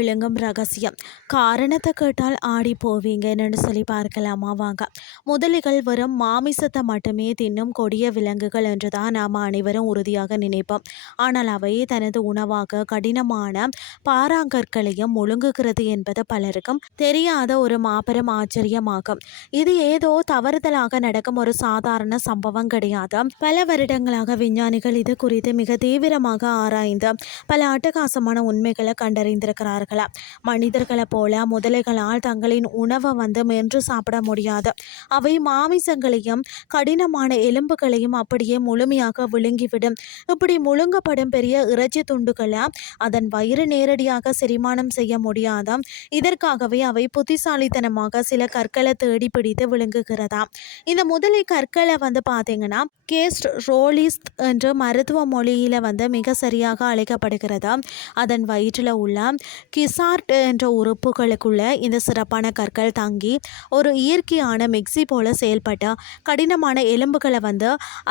விழுங்கும் ரகசியம். காரணத்தை கேட்டால் ஆடி போவீங்கன்னு சொல்லி பார்க்கலாமா வாங்க. முதலைகள் வெறும் மாமிசத்தை மட்டுமே தின்னும் கொடிய விலங்குகள் என்றுதான் நாம் அனைவரும் உறுதியாக நினைப்போம். ஆனால் அவை தனது உணவாக கடினமான பாறாங்கற்களையும் முழுங்குகிறது என்பது பலருக்கும் தெரியாத ஒரு மாபெரும் ஆச்சரியமாகும். இது ஏதோ தவறுதலாக நடக்கும் ஒரு சாதாரண சம்பவம் கிடையாது. பல வருடங்களாக விஞ்ஞானிகள் இது குறித்து மிக தீவிரமாக ஆராய்ந்து பல அட்டகாசமான உண்மைகளை கண்டறிந்திருக்கிறார்கள். மனிதர்களை போல முதலைகளால் தங்களின் உணவை மென்று சாப்பிட முடியாது. அவை மாமிசங்களையும் கடினமான எலும்புகளையும் அப்படியே முழுமையாக விழுங்கிவிடும். இப்படி முழுங்கப்படும் பெரிய இறைச்சி துண்டுகளை அதன் வயிறு நேரடியாக செரிமானம் செய்ய முடியாத இதற்காகவே அவை புத்திசாலித்தனமாக சில கற்களை தேடி பிடித்து விழுங்குகிறதா. இந்த முதலை கற்களை பார்த்தீங்கன்னா கேஸ்ட் ரோலிஸ் என்று மருத்துவ மொழியில மிக சரியாக அழைக்கப்படுகிறது. அதன் வயிற்றில் உள்ள கிசார்ட் என்ற உறுப்புகளுக்குள்ள இந்த சிறப்பான கற்கள் தங்கி ஒரு இயற்கையான மிக்சி போல செயல்பட்டு கடினமான எலும்புகளை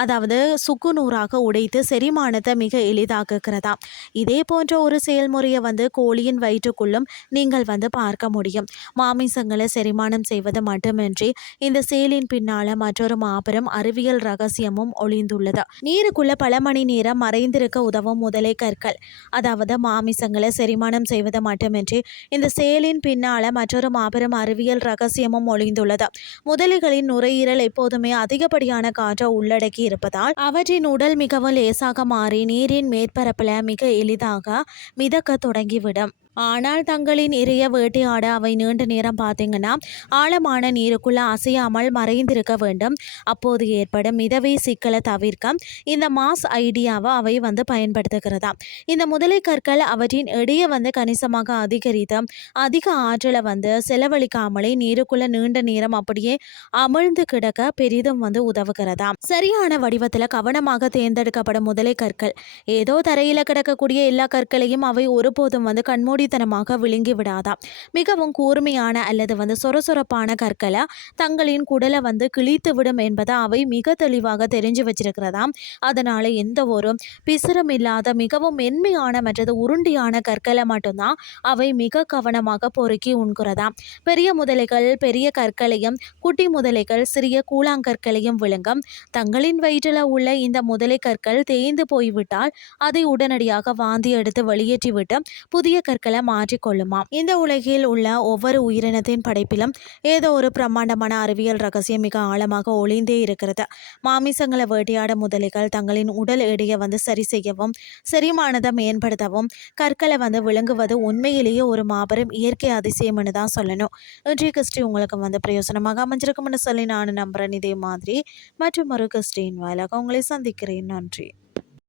அதாவது சுக்குநூறாக உடைத்து செரிமானத்தை மிக எளிதாக்குகிறதா. இதே போன்ற ஒரு செயல்முறையை கோழியின் வயிற்றுக்குள்ளும் நீங்கள் பார்க்க முடியும். மாமிசங்களை செரிமானம் செய்வது மட்டுமின்றி இந்த செயலின் பின்னால மற்றொரு மாபெரும் அறிவியல் ரகசியமும் ஒளிந்துள்ளது. நீருக்குள்ள பல மணி நேரம் மறைந்திருக்க உதவும் முதலை கற்கள். அதாவது மாமிசங்களை செரிமானம் செய்வது மட்டுமின்றி இந்த செயலின் பின்னால மற்றொரு மாபெரும் அறிவியல் ரகசியமும் ஒளிந்துள்ளது. முதலைகளின் நுரையீரல் எப்போதுமே அதிகப்படியான காற்றை உள்ளடக்கி இருப்பதால் அவற்றின் உடல் மிகவும் லேசாக மாறி நீரின் மேற்பரப்பில் மிக எளிதாக மிதக்க தொடங்கிவிடும். ஆனால் தங்களின் இரைய வேட்டையாட அவை நீண்ட நேரம் பார்த்தீங்கன்னா ஆழமான நீருக்குள்ள அசையாமல் மறைந்திருக்க வேண்டும். அப்போது ஏற்படும் மிதவை சிக்கலை தவிர்க்க இந்த மாஸ் ஐடியாவை அவை பயன்படுத்துகிறதா. இந்த முதலை கற்கள் அவற்றின் எடையை கணிசமாக அதிகரித்து அதிக ஆற்றலை செலவழிக்காமலே நீருக்குள்ள நீண்ட நேரம் அப்படியே அமிழ்ந்து கிடக்க பெரிதும் உதவுகிறதா. சரியான வடிவத்தில் கவனமாக தேர்ந்தெடுக்கப்படும் முதலை கற்கள் ஏதோ தரையில் கிடக்கக்கூடிய எல்லா கற்களையும் அவை ஒருபோதும் கண்மூடி தனமாக விழுங்கி விடாதா. மிகவும் கூர்மையான அல்லது சொரசொரப்பான கற்களை தங்களின் குடலை கிழித்து விடும் என்பதை அவை மிக தெளிவாக தெரிஞ்சு வச்சிருக்கிறதா. அதனால எந்த ஒரு பிசுறும் இல்லாத மிகவும் மென்மையான மற்றது உருண்டியான கற்களை மட்டும்தான் அவை மிக கவனமாக பொறுக்கி உண்கிறதா. பெரிய முதலைகள் பெரிய கற்களையும் குட்டி முதலைகள் சிறிய கூழாங்கற்களையும் விழுங்கும். தங்களின் வயிற்றில் உள்ள இந்த முதலை கற்கள் தேய்ந்து போய்விட்டால் அதை உடனடியாக வாந்தி எடுத்து வெளியேற்றிவிட்டு புதிய கற்களை மாற்றிக்கொள்ளுமா. இந்த உலகில் உள்ள ஒவ்வொரு உயிரினத்தின் படைப்பிலும் ஏதோ ஒரு பிரம்மாண்டமான அறிவியல் ரகசியம் மிக ஆழமாக ஒளிந்தே இருக்கிறது. மாமிசங்களை வேட்டையாட முதலைகள் தங்களின் உடல் எடையை சரி செய்யவும் செரிமானத்தை மேம்படுத்தவும் கற்களை விளங்குவது உண்மையிலேயே ஒரு மாபெரும் இயற்கை அதிசயம்னு தான் சொல்லணும். இன்றைய கிறிஸ்டி உங்களுக்கு பிரயோசனமாக அமைஞ்சிருக்கும்னு சொல்லி நான் நம்புறேன். இதே மாதிரி மற்றும் ஒரு கிறிஸ்டின் வாயிலாக உங்களை சந்திக்கிறேன். நன்றி.